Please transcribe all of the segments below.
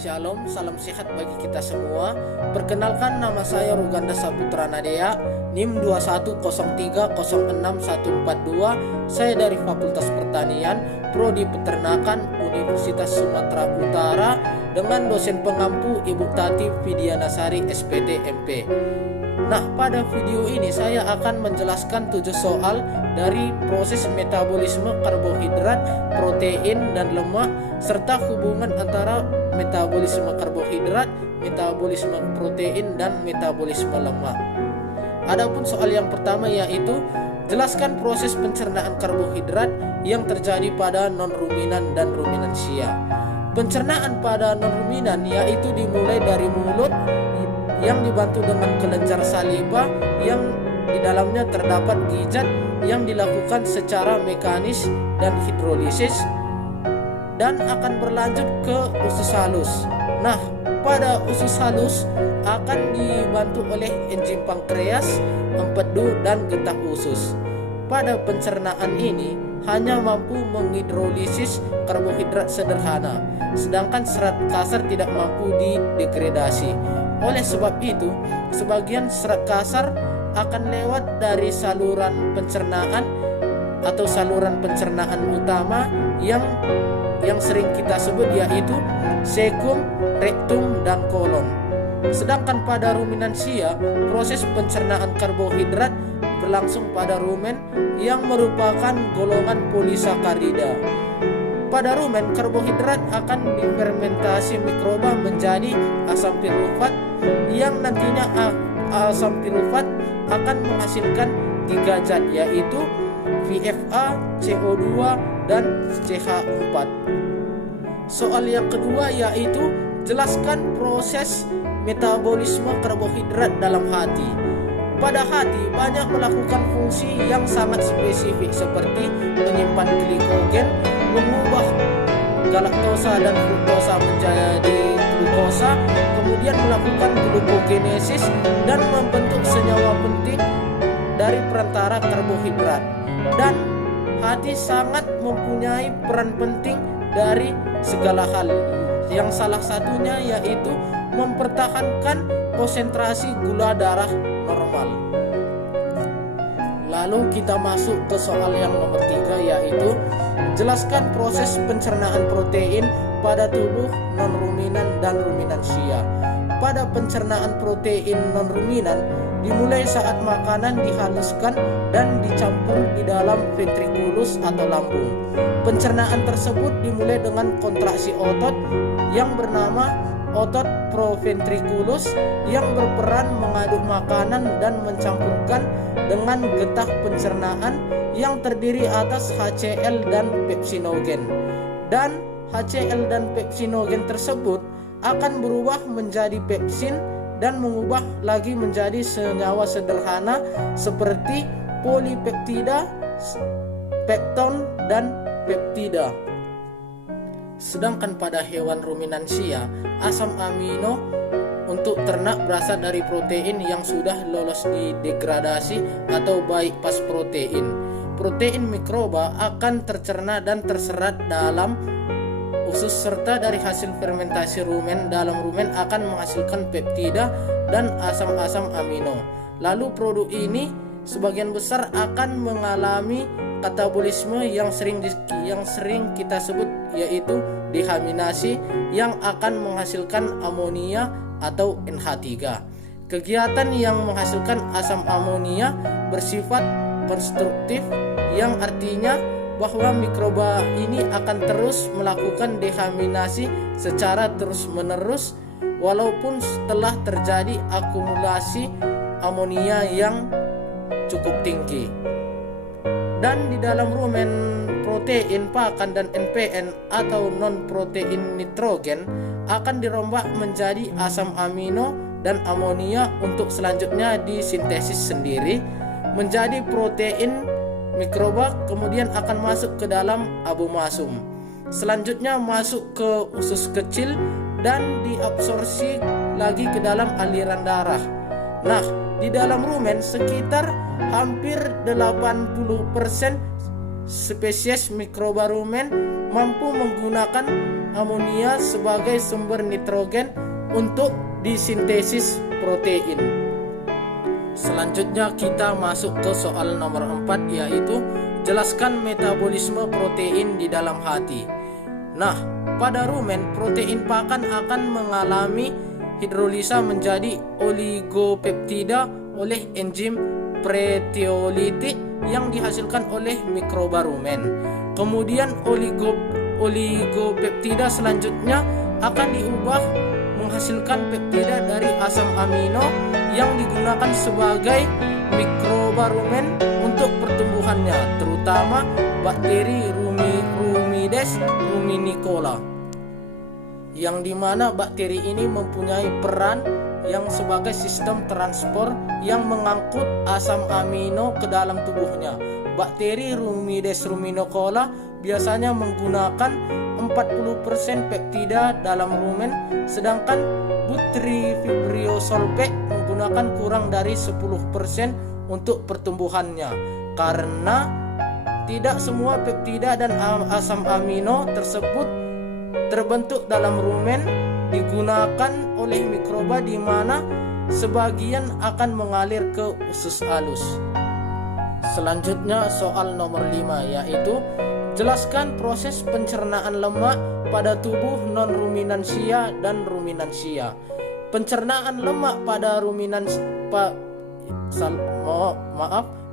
Shalom, salam sehat bagi kita semua. Perkenalkan, nama saya Ruganda Saputra Nadea, NIM 2103064142. Saya dari Fakultas Pertanian, Prodi Peternakan, Universitas Sumatera Utara, dengan dosen pengampu Ibu Tati Vidianasari SPT MP. Nah, pada video ini saya akan menjelaskan 7 soal dari proses metabolisme karbohidrat, protein, dan lemak, serta hubungan antara metabolisme karbohidrat, metabolisme protein, dan metabolisme lemak. Adapun soal yang pertama yaitu jelaskan proses pencernaan karbohidrat yang terjadi pada non-ruminan dan ruminansia. Pencernaan pada non-ruminan yaitu dimulai dari mulut yang dibantu dengan kelenjar saliva yang di dalamnya terdapat gijat yang dilakukan secara mekanis dan hidrolisis dan akan berlanjut ke usus halus. Nah, pada usus halus akan dibantu oleh enzim pankreas, empedu, dan getah usus. Pada pencernaan ini hanya mampu menghidrolisis karbohidrat sederhana, sedangkan serat kasar tidak mampu didegradasi. Oleh sebab itu, sebagian serat kasar akan lewat dari saluran pencernaan atau saluran pencernaan utama yang sering kita sebut yaitu sekum, rektum, dan kolon. Sedangkan pada ruminansia, proses pencernaan karbohidrat berlangsung pada rumen yang merupakan golongan polisakarida. Pada rumen, karbohidrat akan difermentasi mikroba menjadi asam pirufat yang nantinya asam pirufat akan menghasilkan 3 zat yaitu VFA, CO2, dan CH4. Soal yang kedua yaitu jelaskan proses metabolisme karbohidrat dalam hati. Pada hati banyak melakukan fungsi yang sangat spesifik seperti menyimpan glikogen, mengubah galaktosa dan fruktosa menjadi glukosa, kemudian melakukan glukogenesis dan membentuk senyawa penting dari perantara karbohidrat. Dan hati sangat mempunyai peran penting dari segala hal, yang salah satunya yaitu mempertahankan konsentrasi gula darah normal. Lalu kita masuk ke soal yang nomor 3 yaitu jelaskan proses pencernaan protein pada tubuh non-ruminan dan ruminansia. Pada pencernaan protein non-ruminan dimulai saat makanan dihaluskan dan dicampur di dalam ventrikulus atau lambung. Pencernaan tersebut dimulai dengan kontraksi otot yang bernama otot proventriculus yang berperan mengaduk makanan dan mencampurkan dengan getah pencernaan yang terdiri atas HCl dan pepsinogen. Dan HCl dan pepsinogen tersebut akan berubah menjadi pepsin dan mengubah lagi menjadi senyawa sederhana seperti polipeptida, pepton, dan peptida. Sedangkan pada hewan ruminansia, asam amino untuk ternak berasal dari protein yang sudah lolos didegradasi atau bypass protein. Protein mikroba akan tercerna dan terserat dalam usus serta dari hasil fermentasi rumen dalam rumen akan menghasilkan peptida dan asam-asam amino. Lalu produk ini sebagian besar akan mengalami katabolisme yang sering kita sebut yaitu deaminasi yang akan menghasilkan amonia atau NH3. Kegiatan yang menghasilkan asam amonia bersifat konstruktif yang artinya bahwa mikroba ini akan terus melakukan deaminasi secara terus-menerus walaupun setelah terjadi akumulasi amonia yang cukup tinggi. Dan di dalam rumen protein pakan dan NPN atau non-protein nitrogen akan dirombak menjadi asam amino dan amonia untuk selanjutnya disintesis sendiri menjadi protein mikroba, kemudian akan masuk ke dalam abomasum. Selanjutnya masuk ke usus kecil dan diabsorpsi lagi ke dalam aliran darah. Nah, di dalam rumen sekitar hampir 80% spesies mikroba rumen mampu menggunakan amonia sebagai sumber nitrogen untuk disintesis protein. Selanjutnya kita masuk ke soal nomor 4, yaitu jelaskan metabolisme protein di dalam hati. Nah, pada rumen protein pakan akan mengalami hidrolisa menjadi oligopeptida oleh enzim proteolitik yang dihasilkan oleh mikroba rumen. Kemudian oligopeptida selanjutnya akan diubah menghasilkan peptida dari asam amino yang digunakan sebagai mikroba rumen untuk pertumbuhannya, terutama bakteri Rumides ruminicola, yang dimana bakteri ini mempunyai peran yang sebagai sistem transport yang mengangkut asam amino ke dalam tubuhnya. Bakteri Rumides ruminicola biasanya menggunakan 40% peptida dalam rumen, sedangkan butyrifibriosulfate menggunakan kurang dari 10% untuk pertumbuhannya. Karena tidak semua peptida dan asam amino tersebut terbentuk dalam rumen digunakan oleh mikroba, di mana sebagian akan mengalir ke usus halus. Selanjutnya soal nomor 5, yaitu jelaskan proses pencernaan lemak pada tubuh non-ruminansia dan ruminansia. Pencernaan lemak pada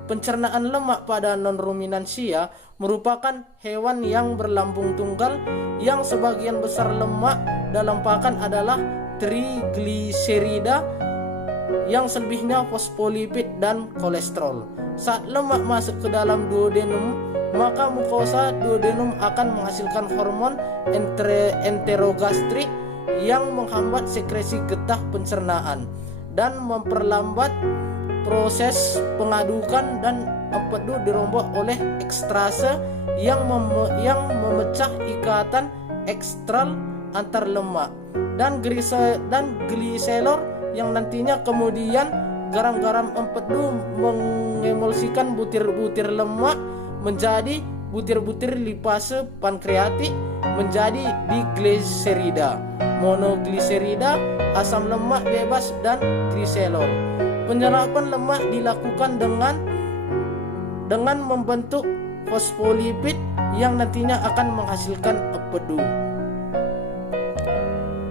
pencernaan lemak pada non-ruminansia merupakan hewan yang berlambung tunggal, yang sebagian besar lemak dalam pakan adalah trigliserida, yang selebihnya fosfolipid dan kolesterol. Saat lemak masuk ke dalam duodenum, maka mukosa duodenum akan menghasilkan hormon enterogastrik yang menghambat sekresi getah pencernaan dan memperlambat proses pengadukan, dan empedu dirombak oleh ekstrase yang memecah ikatan ekstral antar lemak dan gliserol, yang nantinya kemudian garam-garam empedu mengemulsikan butir-butir lemak menjadi butir-butir lipase pankreatik menjadi digliserida, monogliserida, asam lemak bebas, dan gliserol. Penyerapan lemak dilakukan dengan membentuk fosfolipid yang nantinya akan menghasilkan empedu.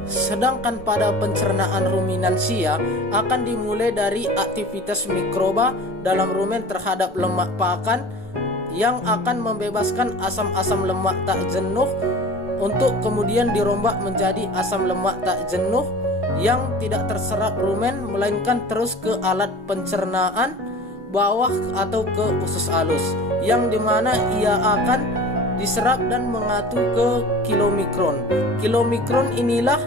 Sedangkan pada pencernaan ruminansia akan dimulai dari aktivitas mikroba dalam rumen terhadap lemak pakan yang akan membebaskan asam-asam lemak tak jenuh untuk kemudian dirombak menjadi asam lemak tak jenuh yang tidak terserap rumen, melainkan terus ke alat pencernaan bawah atau ke usus halus, yang dimana ia akan diserap dan mengatu ke kilomikron. Kilomikron inilah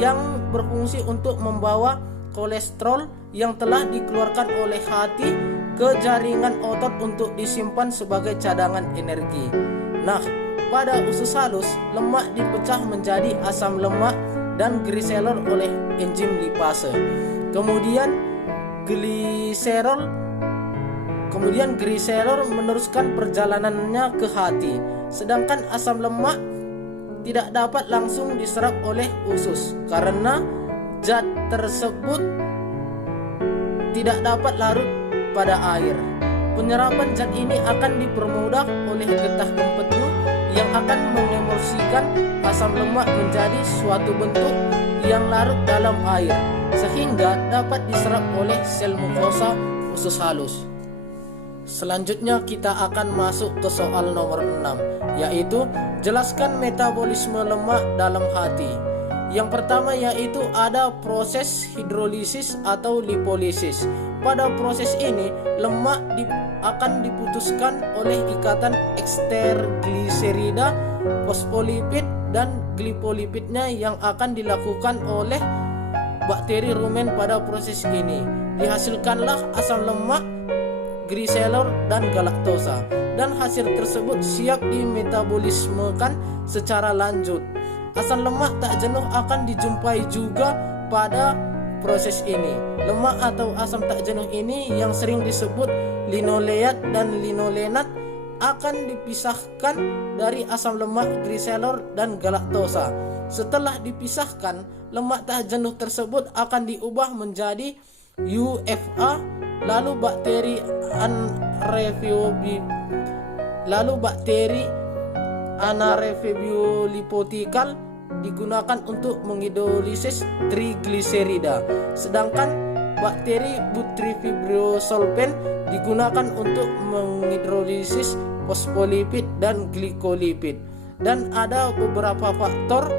yang berfungsi untuk membawa kolesterol yang telah dikeluarkan oleh hati ke jaringan otot untuk disimpan sebagai cadangan energi. Nah, pada usus halus, lemak dipecah menjadi asam lemak dan gliserol oleh enzim lipase. Kemudian gliserol meneruskan perjalanannya ke hati. Sedangkan asam lemak tidak dapat langsung diserap oleh usus karena zat tersebut tidak dapat larut pada air. Penyerapan zat ini akan dipermudah oleh getah empedu yang akan mengemulsikan asam lemak menjadi suatu bentuk yang larut dalam air, sehingga dapat diserap oleh sel mukosa usus halus. Selanjutnya kita akan masuk ke soal nomor 6, yaitu jelaskan metabolisme lemak dalam hati. Yang pertama yaitu ada proses hidrolisis atau lipolisis. Pada proses ini lemak akan diputuskan oleh ikatan ekstergliserida, fosfolipid, dan glipolipidnya yang akan dilakukan oleh bakteri rumen. Pada proses ini dihasilkanlah asam lemak, gliserol, dan galaktosa, dan hasil tersebut siap dimetabolismekan secara lanjut. Asam lemak tak jenuh akan dijumpai juga pada proses ini. Lemak atau asam tak jenuh ini yang sering disebut linoleat dan linolenat akan dipisahkan dari asam lemak gliserol dan galaktosa. Setelah dipisahkan, lemak tak jenuh tersebut akan diubah menjadi UFA, lalu bakteri anaerobiolipotikal digunakan untuk menghidrolisis trigliserida, sedangkan bakteri butyrofibrinosulfan digunakan untuk menghidrolisis fosfolipid dan glikolipid. Dan ada beberapa faktor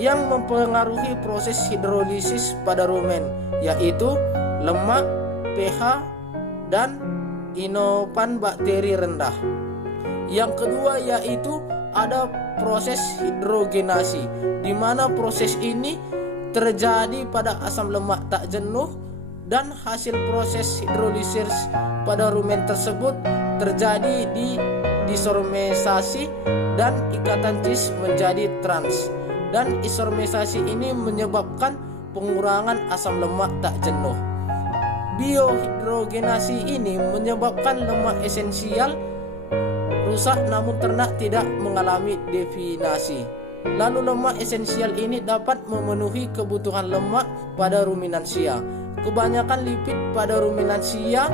yang mempengaruhi proses hidrolisis pada rumen, yaitu lemak, pH, dan inovan bakteri rendah. Yang kedua yaitu ada proses hidrogenasi, di mana proses ini terjadi pada asam lemak tak jenuh, dan hasil proses hidrolisis pada rumen tersebut terjadi di disormesasi dan ikatan cis menjadi trans. Dan isormesasi ini menyebabkan pengurangan asam lemak tak jenuh. Biohidrogenasi ini menyebabkan lemak esensial rusak namun ternak tidak mengalami definasi. Lalu lemak esensial ini dapat memenuhi kebutuhan lemak pada ruminansia. Kebanyakan lipid pada ruminansia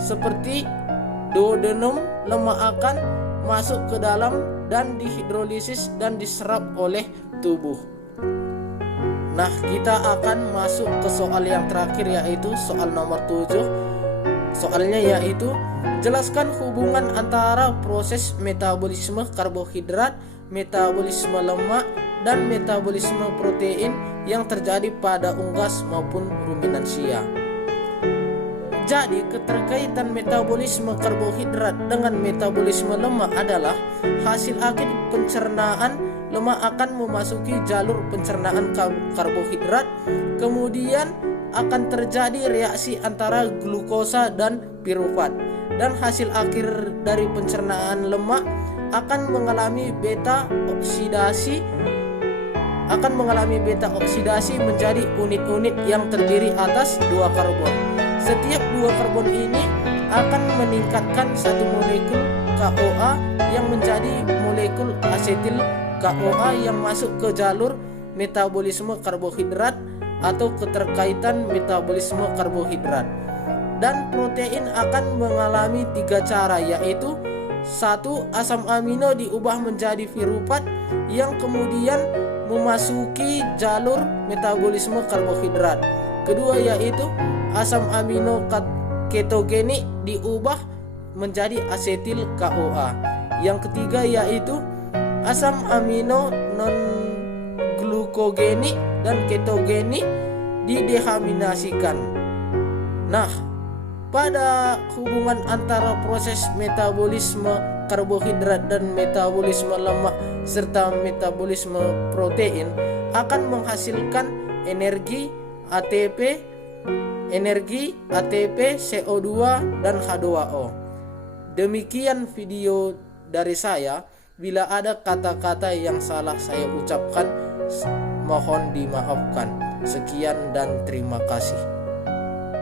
seperti duodenum lemak akan masuk ke dalam dan dihidrolisis dan diserap oleh tubuh. Nah, kita akan masuk ke soal yang terakhir, yaitu soal nomor 7. Soalnya yaitu jelaskan hubungan antara proses metabolisme karbohidrat, metabolisme lemak, dan metabolisme protein yang terjadi pada unggas maupun ruminansia. Jadi, keterkaitan metabolisme karbohidrat dengan metabolisme lemak adalah hasil akhir pencernaan lemak akan memasuki jalur pencernaan karbohidrat, kemudian akan terjadi reaksi antara glukosa dan pirufat, dan hasil akhir dari pencernaan lemak akan mengalami beta oksidasi menjadi unit-unit yang terdiri atas 2 karbon. Setiap 2 karbon ini akan meningkatkan satu molekul KOA yang menjadi molekul asetil KOA yang masuk ke jalur metabolisme karbohidrat atau keterkaitan metabolisme karbohidrat. Dan protein akan mengalami 3 cara, yaitu 1. Asam amino diubah menjadi pirufat yang kemudian memasuki jalur metabolisme karbohidrat. Kedua yaitu asam amino ketogenik diubah menjadi asetil KOA. Yang ketiga yaitu asam amino non glukogenik dan ketogenik dideaminasikan. Nah, pada hubungan antara proses metabolisme karbohidrat dan metabolisme lemak serta metabolisme protein akan menghasilkan energi ATP, CO2 dan H2O. Demikian video dari saya. Bila ada kata-kata yang salah saya ucapkan, mohon dimaafkan. Sekian dan terima kasih.